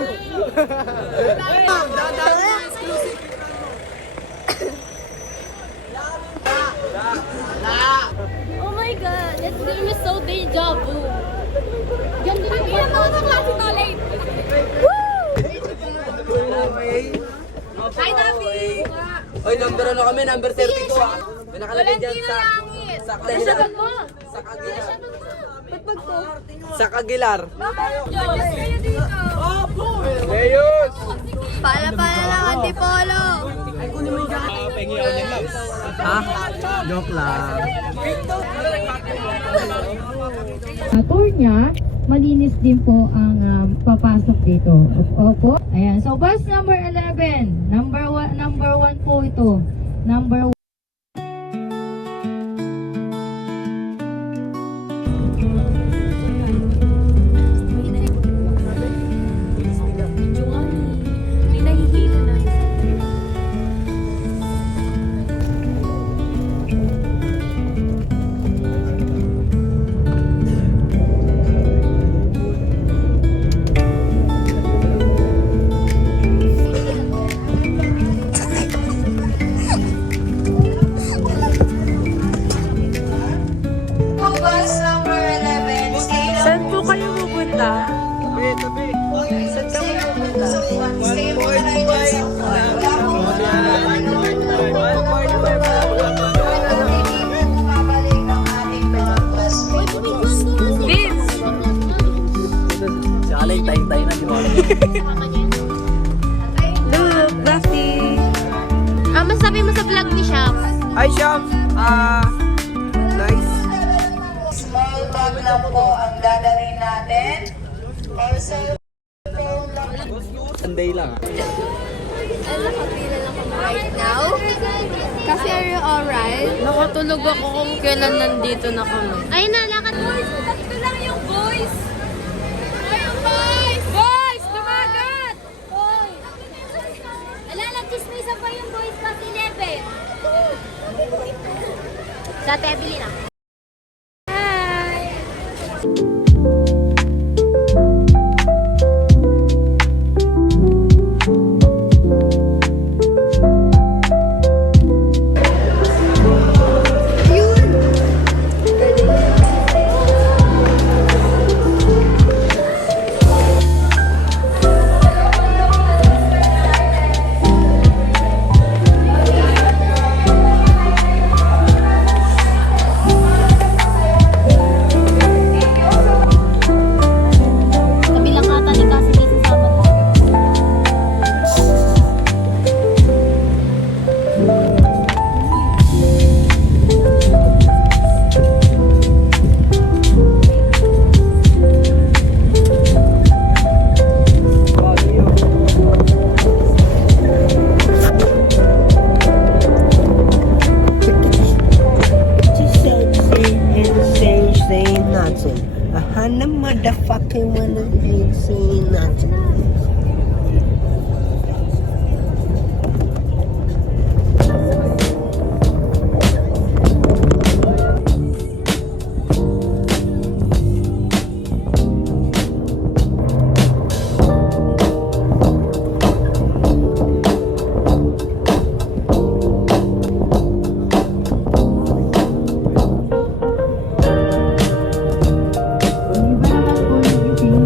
Oh my god, this game is so deja vu. Ganda na yun ako sa klase na late. Hi, Davi! Oy, number ano kami? Number 32 ah. May nakalagay dyan sa Nasabag mo! Sa Kagilar. Ba't bag ko? Sa Kagilar. Just kayo dito. Leos! Pala-pala lang, Antipolo! Pengi ako niyan lang. Ha? Joke lang. Tour niya, malinis din po ang papasok dito. Opo. Ayan. So, bus number 11. Number 1 po ito. Number 1. Saan po kayo pupunta? Tabi. Saan kami pupunta? Vince! Si Alay, tay-tay na, di ba? Look, Daphne! Masabi mo sa vlog ni Sham? Hi, Sham! Nice. Small bag lang po ang dadalhin natin. Or cellphone lang. Sunday lang ah. Nakapila lang kami right now. Kasi are you alright? Nakatulog ako kung kailan nandito na kami. Ayun na, lakad boys! Ito lang yung boys! Ayun boys! Boys! Dumagat! Boys! Alalagchismisan pa yung boys kasi 11. Sa Tebili na. Kabilang ata ni kasi dito sa Sabado. Say nothing. A hundred motherfucking wanna say nothing. Iba naman po yung itinuturo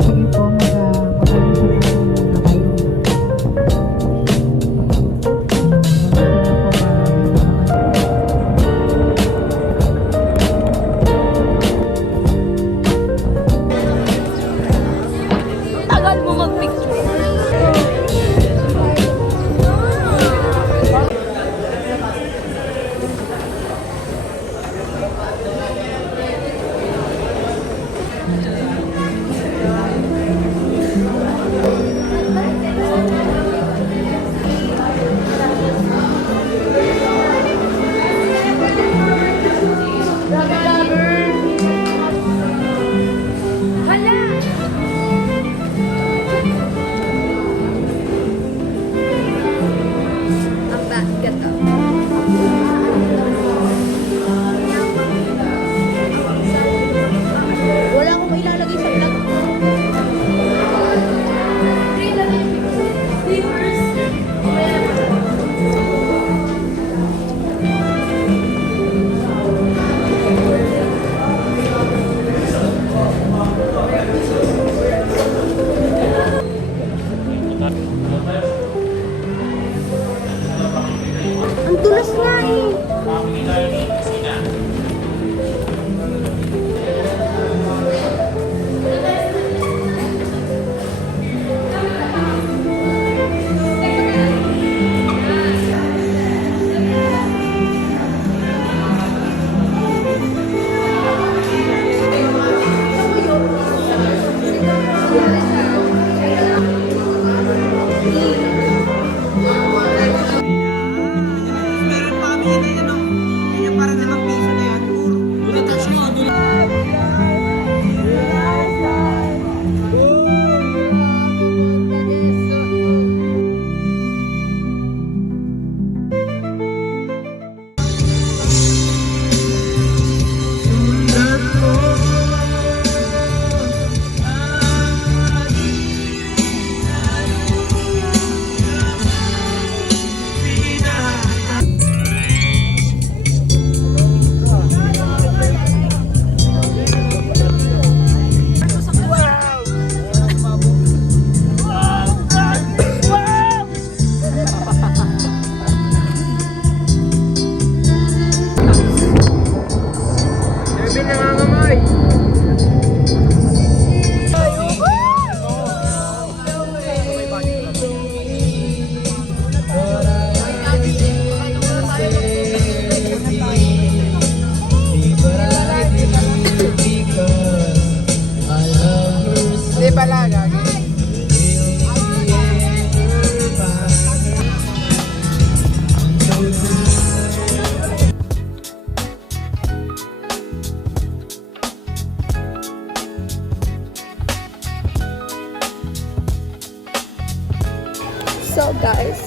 So guys,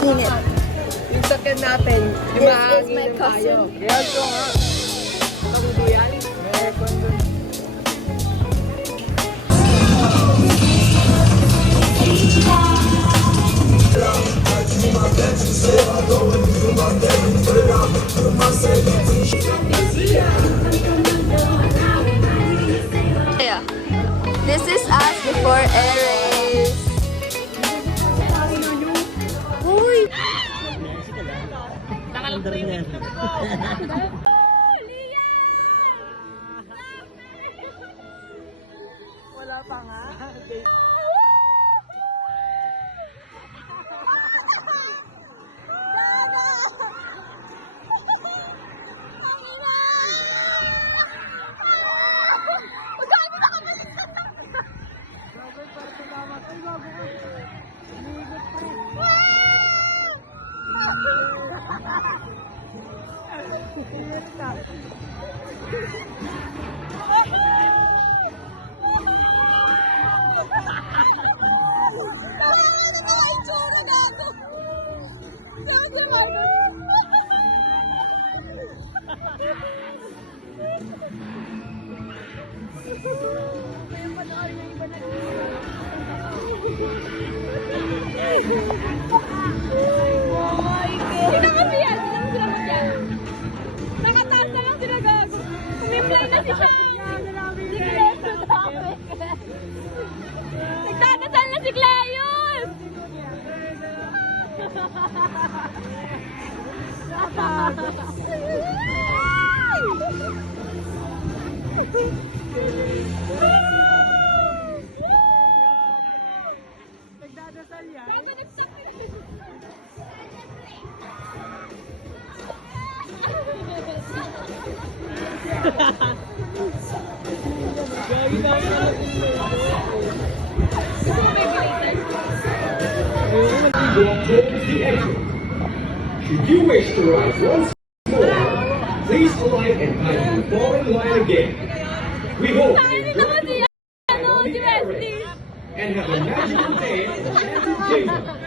init. Yung sakyan natin, This is my cousin. Yes, ko nga. Ang yan. May aircon dun. Yeah. This is us before Aries. Uy! Nagdadasal na si Clayus! If you wish to ride once more, please alight and kindly fall in line again. We hope you enjoy the ride on the airways and have a magical day at the Enchanted Kingdom.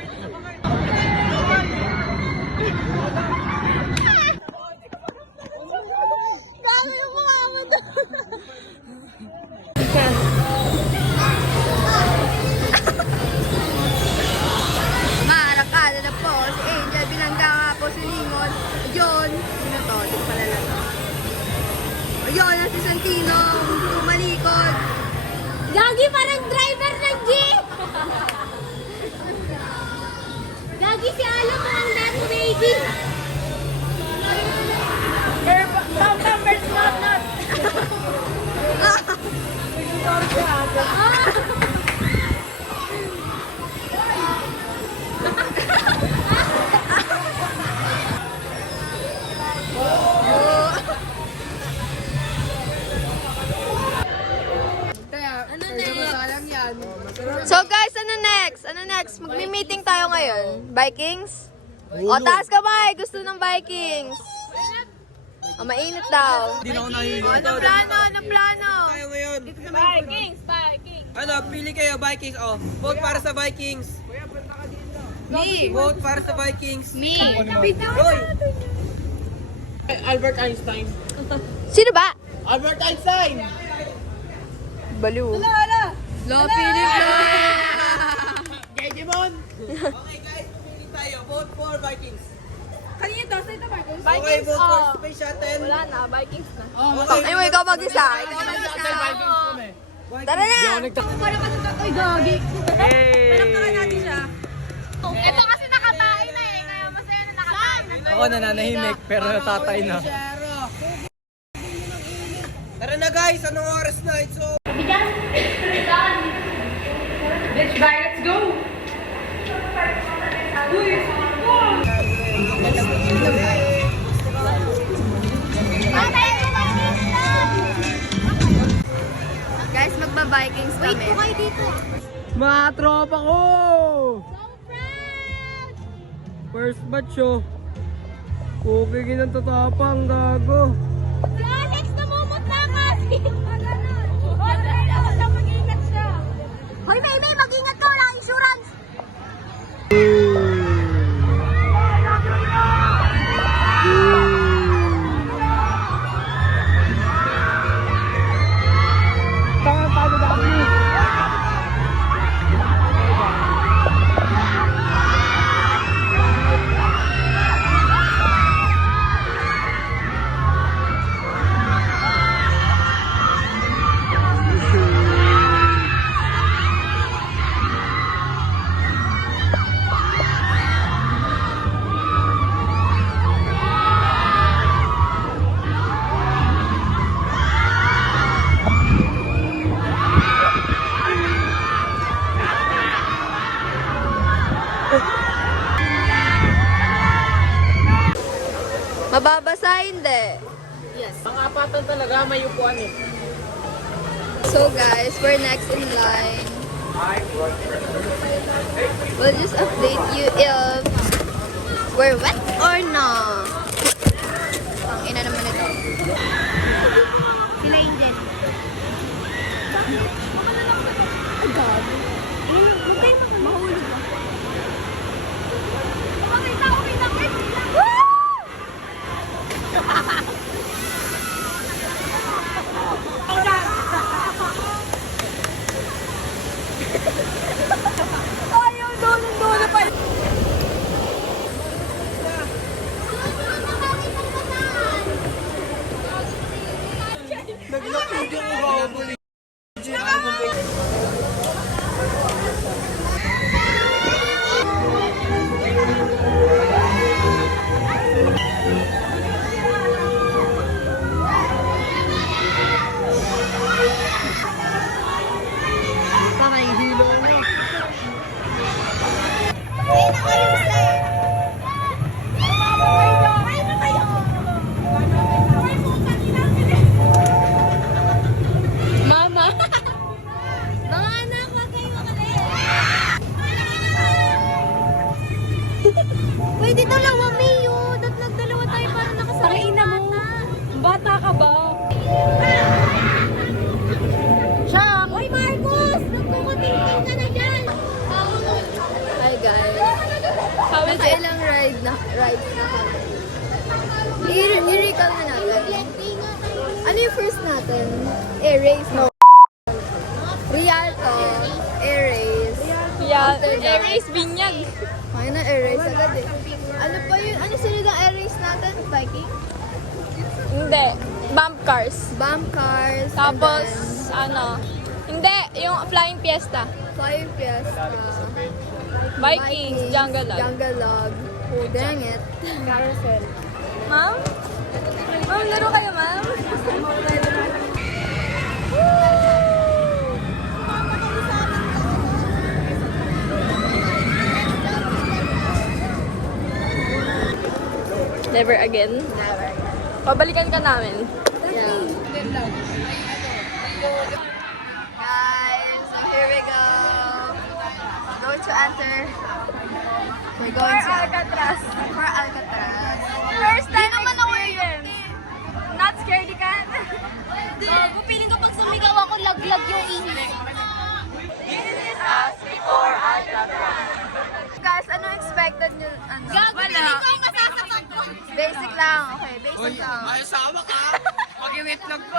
Maarakada na po si Angel, binangga nga po si Lingon. Ayun, sino to? Di ko pala lang. Ayun, ang si Santino, tumalikod. Gagi, parang driver ng jeep! Gagi, si Alam mo ang not ready. So guys, ano next? Ano next? Magmi-meeting tayo ngayon. Vikings? O, taas kamay! Gusto ng Vikings! O, mainit daw. Hindi na ako nahihilig. Ano plano? Ano plano? Tayo ngayon. Vikings! Vikings! Ano, pili kayo, Vikings. Oh, vote para sa Vikings. Me! Vote para sa Vikings. Me! Hoy! Albert Einstein. Sino ba? Albert Einstein! Baliw. Lo, Philip lang! Digimon! Okay guys, pili tayo. Vote for Vikings. Kanina to, sa ito Vikings? Okay, vote for Space Shuttle. Wala na, Vikings na. Okay, Anyway, ikaw mag-isa. Ikaw mag-isa. Tara na! Parang kasi ito, uy, gagi. Palakpakan natin siya. Ito kasi nakatae na eh, kaya masaya na nakatae na. Ako nananahimik, pero natatay na. Tara na guys, anong oras na? It's over. Let's buy, let's go! Guys, magba-Vikings kami. Wait, kayo dito. Mga tropa ko! First batch oh. Okay, ginantatapang gago. Si Alex namumot na kasi! Hoy, May, mag-ingat ka! Wala insurance! karapatan talaga, may upuan eh. So guys, we're next in line. We'll just update you if we're wet or not. Ang ina naman ito. Sila Angel. Ay, God. Huwag kayo mahulog ba? Pakita ko kita ko. Ayaw, doon pa. Mama! Mga anak, wag kayo makalit! Pwede dalawa, Mayo! Nagdalawa tayo para nakasama yung bata. Bata ka ba? Siya! Uy, Marcos! Nagkumatingin ka na dyan! Hi, guys. Nasa ilang rides na kami. I-recall na natin. Ano yung first natin? Air race, no? Rialto, air race. Yeah, After that, Aries Binyag. Ayun na, air race agad eh. Ano pa yun? Ano sunod ang air race natin? Viking? Hindi. Bump cars. Bump cars. Tapos, and hindi, yung Flying Fiesta. then Flying Fiesta. Vikings, Jungle Log. Jungle Log. Oh, dang it. Ma'am? Ma'am, laro kayo, ma'am? Never again? Never. Pabalikan ka namin. Yeah. Guys, so here we go. Going to enter. We're going to Alcatraz. For Alcatraz. First time naman ako yun. Not scared ka? Bago, feeling ko pag sumigaw ako, laglag yung ihis. Guys, ano expected nyo? Ano? Wala. Basic lang. Okay, basic lang. Sama ka! Mag-iwitlog ko!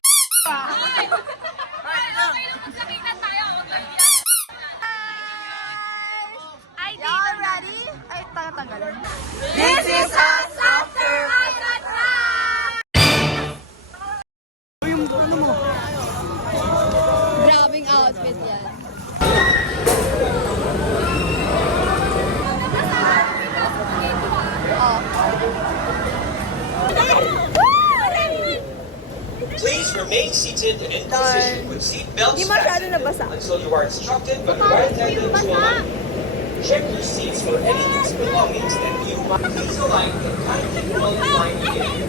Y'all ready? Ay, tagal. This is us after Grabing outfit yan. Please remain seated and in position with seat belts fastened until you are instructed by the flight attendant to align. Check your seats for any loose belongings and you might please align and kindly while you're flying again.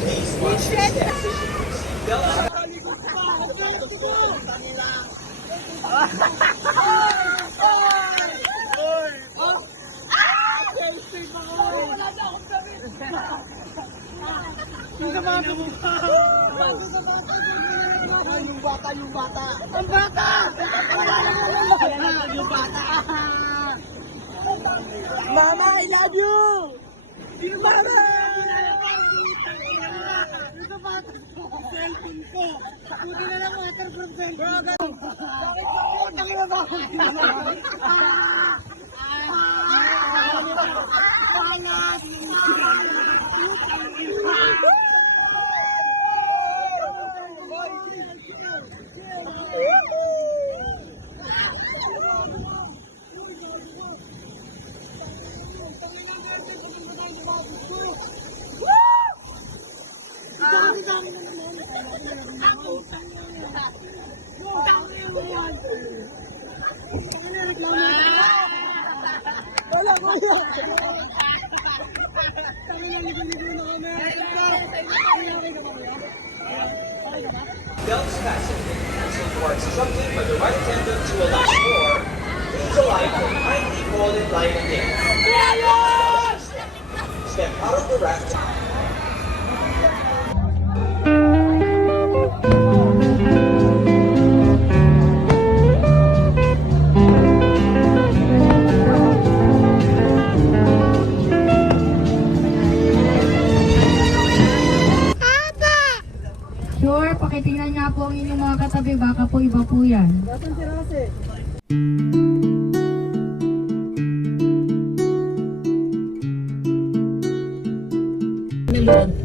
Please watch your steps. Seat belts. Mama, I love you! Wala belts fastened and cancelled or instructed by the right attendant to a line 4, please alight and kindly fall in line again. Step out of the raft. Sure, pakitingnan nga po ang inyong mga katabi, baka po iba po yan.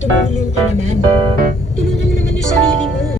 Tumulong ka naman. Tulungan mo naman yung sarili mo.